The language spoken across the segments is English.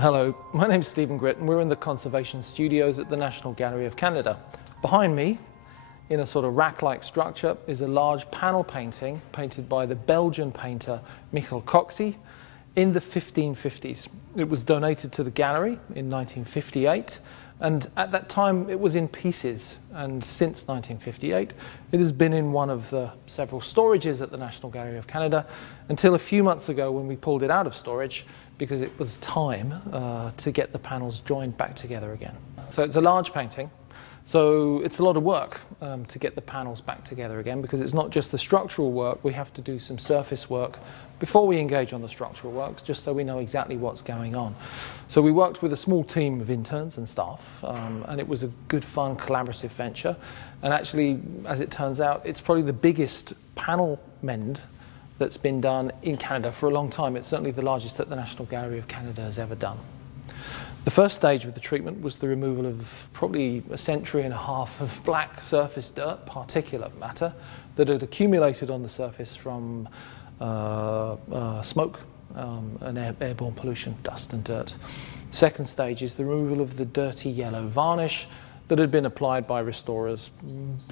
Hello, my name's Stephen Gritt and we're in the conservation studios at the National Gallery of Canada. Behind me, in a sort of rack-like structure, is a large panel painting painted by the Belgian painter Michiel Coxie in the 1550s. It was donated to the gallery in 1958, and at that time it was in pieces, and since 1958 it has been in one of the several storages at the National Gallery of Canada until a few months ago when we pulled it out of storage because it was time to get the panels joined back together again. So it's a large painting, so it's a lot of work to get the panels back together again, because it's not just the structural work. We have to do some surface work before we engage on the structural works, just so we know exactly what's going on. So we worked with a small team of interns and staff, and it was a good, fun, collaborative venture. And actually, as it turns out, it's probably the biggest panel mend that's been done in Canada for a long time. It's certainly the largest that the National Gallery of Canada has ever done. The first stage of the treatment was the removal of probably a century and a half of black surface dirt, particulate matter, that had accumulated on the surface from smoke and airborne pollution, dust and dirt. Second stage is the removal of the dirty yellow varnish that had been applied by restorers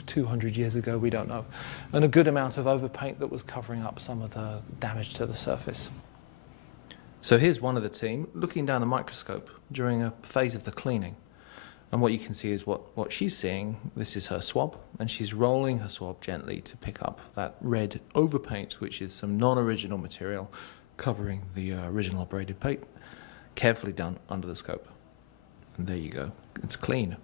200 years ago, we don't know, and a good amount of overpaint that was covering up some of the damage to the surface. So here's one of the team looking down a microscope during a phase of the cleaning. And what you can see is what she's seeing. This is her swab, and she's rolling her swab gently to pick up that red overpaint, which is some non-original material covering the original abraded paint, carefully done under the scope. And there you go, it's clean.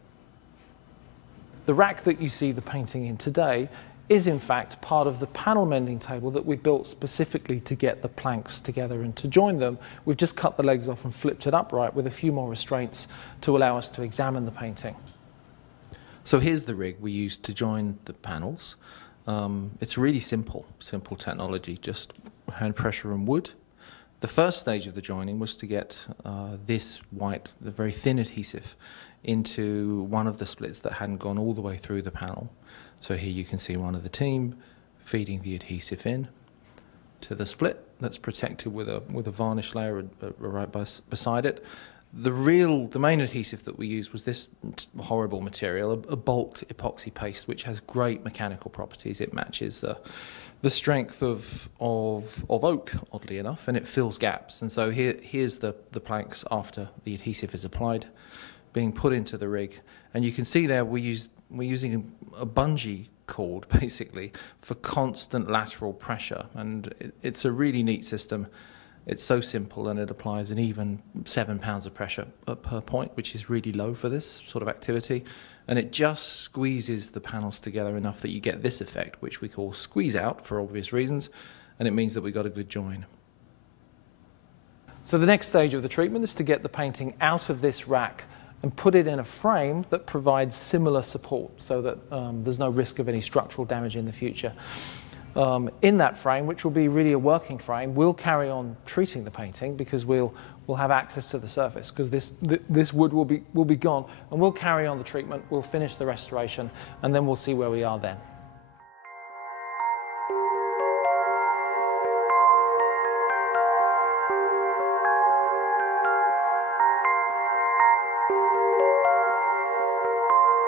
The rack that you see the painting in today is in fact part of the panel mending table that we built specifically to get the planks together and to join them. We've just cut the legs off and flipped it upright with a few more restraints to allow us to examine the painting. So here's the rig we used to join the panels. It's really simple technology, just hand pressure and wood. The first stage of the joining was to get this white, the very thin adhesive, into one of the splits that hadn't gone all the way through the panel. So here you can see one of the team feeding the adhesive in to the split that's protected with a varnish layer right beside it. The main adhesive that we used was this horrible material, a bulked epoxy paste, which has great mechanical properties. It matches the strength of oak, oddly enough, and it fills gaps. And so here's the planks after the adhesive is applied, being put into the rig. And you can see there we're using a bungee cord, basically, for constant lateral pressure. And it's a really neat system. It's so simple, and it applies an even 7 pounds of pressure per point, which is really low for this sort of activity. And it just squeezes the panels together enough that you get this effect, which we call squeeze out for obvious reasons. And it means that we got a good join. So the next stage of the treatment is to get the painting out of this rack and put it in a frame that provides similar support so that there's no risk of any structural damage in the future. In that frame, which will be really a working frame, we'll carry on treating the painting because we'll have access to the surface, because this wood will be gone, and we'll carry on the treatment, we'll finish the restoration, and then we'll see where we are then.